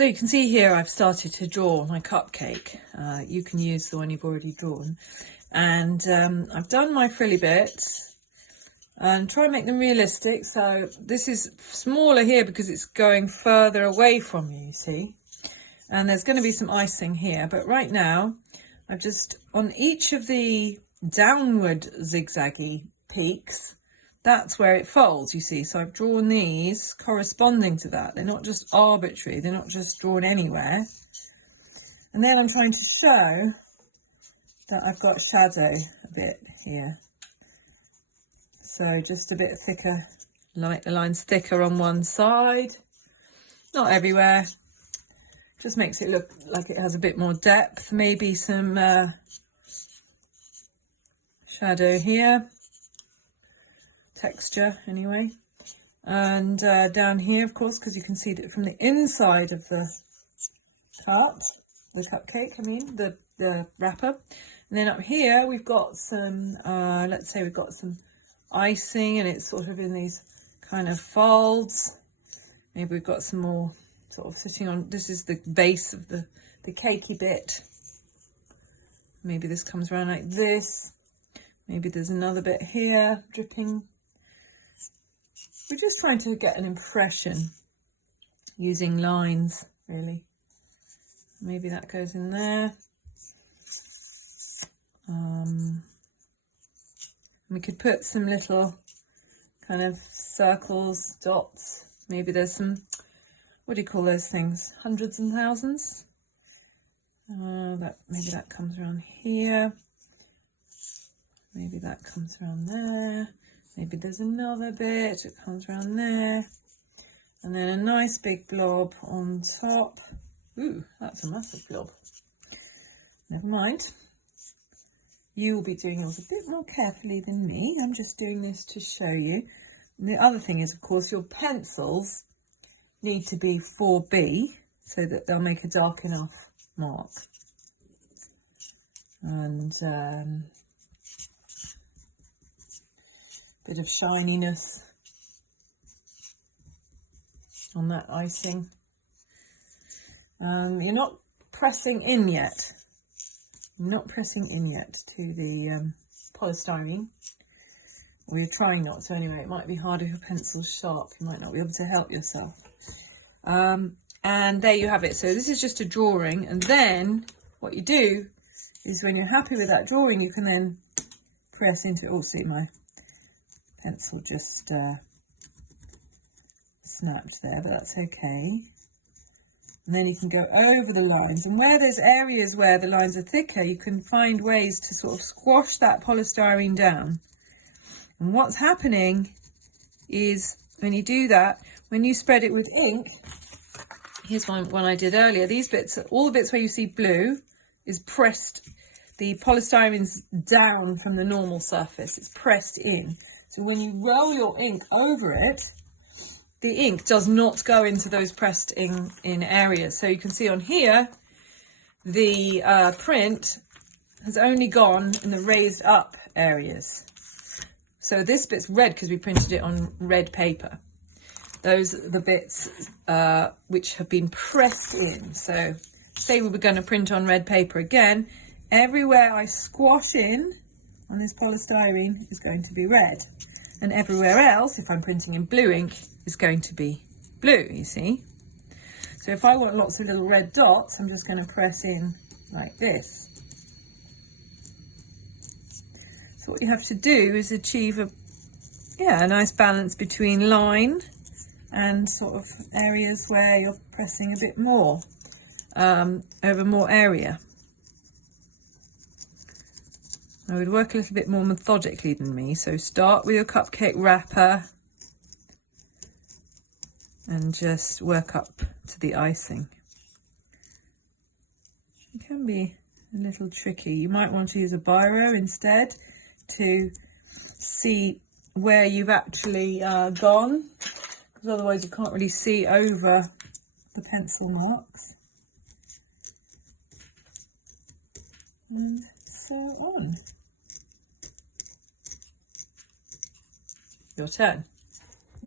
So you can see here I've started to draw my cupcake. You can use the one you've already drawn. And I've done my frilly bits and try and make them realistic. So this is smaller here because it's going further away from you, you see. And there's going to be some icing here. But right now, I've just, on each of the downward zigzaggy peaks, that's where it folds, you see. So I've drawn these corresponding to that. They're not just arbitrary. They're not just drawn anywhere. And then I'm trying to show that I've got shadow a bit here. So just a bit thicker, like the line's thicker on one side. Not everywhere. Just makes it look like it has a bit more depth. Maybe some shadow here. Texture anyway, and down here, of course, because you can see it from the inside of the cupcake, I mean the wrapper. And then up here we've got some let's say we've got some icing, and it's sort of in these kind of folds. Maybe we've got some more sort of sitting on, this is the base of the cakey bit. Maybe this comes around like this. Maybe there's another bit here dripping. We're just trying to get an impression using lines, really. Maybe that goes in there. We could put some little kind of circles, dots. Maybe there's some, what do you call those things? Hundreds and thousands? Maybe that comes around here. Maybe that comes around there. Maybe there's another bit that comes around there. And then a nice big blob on top. Ooh, that's a massive blob. Never mind. You will be doing yours a bit more carefully than me. I'm just doing this to show you. And the other thing is, of course, your pencils need to be 4B so that they'll make a dark enough mark. And bit of shininess on that icing. You're not pressing in yet. You're not pressing in yet to the polystyrene. Or you're trying not to anyway. It might be hard if your pencil's sharp. You might not be able to help yourself. And there you have it. So this is just a drawing. And then what you do is when you're happy with that drawing, you can then press into it. Oh, see, my pencil just snapped there, but that's okay. And then you can go over the lines, and where there's areas where the lines are thicker, you can find ways to sort of squash that polystyrene down. And what's happening is when you do that, when you spread it with ink, here's one I did earlier, these bits, all the bits where you see blue is pressed, the polystyrene's down from the normal surface, it's pressed in. So when you roll your ink over it, the ink does not go into those pressed in areas. So you can see on here, the print has only gone in the raised up areas. So this bit's red because we printed it on red paper. Those are the bits which have been pressed in. So say we were going to print on red paper again, everywhere I squash in on this polystyrene is going to be red. And everywhere else, if I'm printing in blue ink, is going to be blue, you see. So if I want lots of little red dots, I'm just going to press in like this. So what you have to do is achieve a nice balance between line and sort of areas where you're pressing a bit more over more area. I would work a little bit more methodically than me. So start with your cupcake wrapper and just work up to the icing. It can be a little tricky. You might want to use a biro instead to see where you've actually gone, because otherwise you can't really see over the pencil marks. And so on. Your turn.